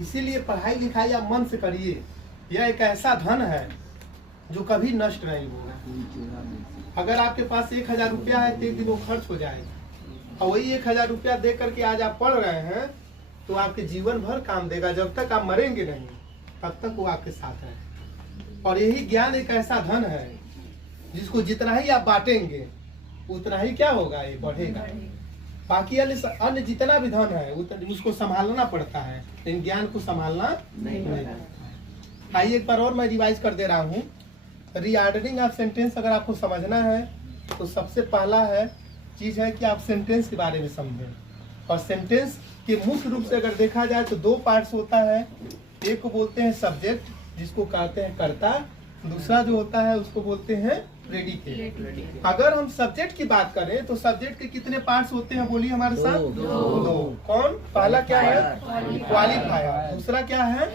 इसीलिए पढ़ाई लिखाई आप मन से करिए। यह एक ऐसा धन है जो कभी नष्ट नहीं होगा। अगर आपके पास 1000 रुपया है तो एक दिन वो खर्च हो जाएगा, और वही 1000 रुपया दे करके आज आप पढ़ रहे हैं तो आपके जीवन भर काम देगा। जब तक आप मरेंगे नहीं तब तक वो आपके साथ है। और यही ज्ञान एक ऐसा धन है जिसको जितना ही आप बांटेंगे उतना ही क्या होगा, ये बढ़ेगा। बाकी अन्य जितना भी धन है उसको संभालना पड़ता है, लेकिन ज्ञान को संभालना नहीं पड़ता। आइए एक बार और मैं रिवाइज कर दे रहा हूँ। रीऑर्डरिंग ऑफ सेंटेंस अगर आपको समझना है तो सबसे पहला चीज है कि आप सेंटेंस के बारे में समझें। और सेंटेंस के मुख्य रूप से अगर देखा जाए तो 2 पार्ट्स होता है। एक को बोलते हैं सब्जेक्ट, जिसको कहते हैं कर्ता। दूसरा जो होता है उसको बोलते हैं प्रेडिकेट। अगर हम सब्जेक्ट की बात करें तो सब्जेक्ट के कितने पार्ट्स होते हैं, बोलिए हमारे साथ? दो। कौन? पहला क्या है? क्वालिफायर। दूसरा क्या है?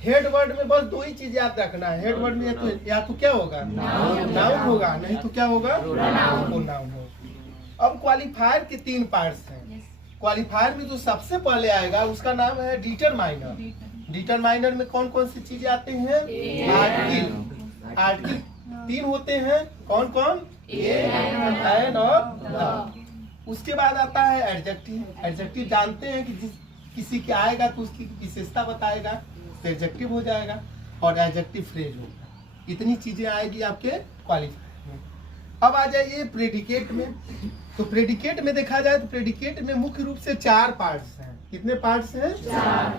हेड वर्ड में बस 2 ही चीज याद रखना है। हेड वर्ड में या तो क्या होगा, नाउन होगा, नहीं तो क्या होगा, नाउन होगा। अब क्वालिफायर के 3 पार्ट्स हैं। क्वालिफायर में जो सबसे पहले आएगा उसका नाम है डिटरमाइनर। डिटरमाइनर में कौन कौन सी चीजें आते हैं? आर्टिकल 3 होते हैं। कौन कौन? एन और द। उसके बाद आता है एडजेक्टिव। एडजेक्टिव जानते हैं कि किसी के आएगा तो उसकी विशेषता बताएगा तो एडजेक्टिव हो जाएगा, और एडजेक्टिव फ्रेज होगा। इतनी चीजें आएगी आपके क्वालिफायर में। अब आ जाइए प्रेडिकेट में। तो प्रेडिकेट में देखा जाए तो प्रेडिकेट में मुख्य रूप से 4 पार्ट्स हैं। कितने पार्ट्स हैं? 4।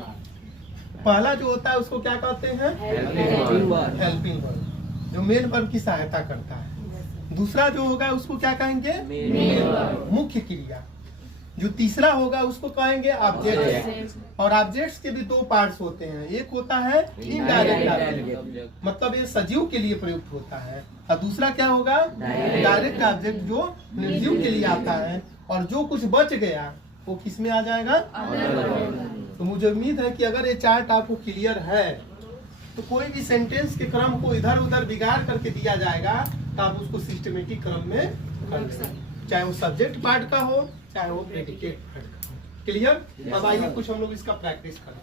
पहला जो होता है उसको क्या कहते हैं? हेल्पिंग वर्ब, जो मेन वर्ब की सहायता करता है। दूसरा जो होगा उसको क्या कहेंगे? मुख्य क्रिया। जो तीसरा होगा उसको कहेंगे ऑब्जेक्ट। और ऑब्जेक्ट्स के भी 2 पार्ट्स होते हैं। एक होता है इनडायरेक्ट ऑब्जेक्ट, मतलब ये सजीव के लिए प्रयुक्त होता है। और दूसरा क्या होगा? डायरेक्ट ऑब्जेक्ट, जो निर्जीव के लिए आता है। और जो कुछ बच गया वो किस में आ जाएगा? तो मुझे उम्मीद है कि अगर ये चार्ट आपको क्लियर है तो कोई भी सेंटेंस के क्रम को इधर उधर बिगाड़ करके दिया जाएगा तो आप उसको सिस्टमेटिक क्रम में कर देंगे, चाहे वो सब्जेक्ट पार्ट का हो चाहे वो प्रेडिकेट पार्ट का हो। क्लियर? अब आइए कुछ हम लोग इसका प्रैक्टिस करें।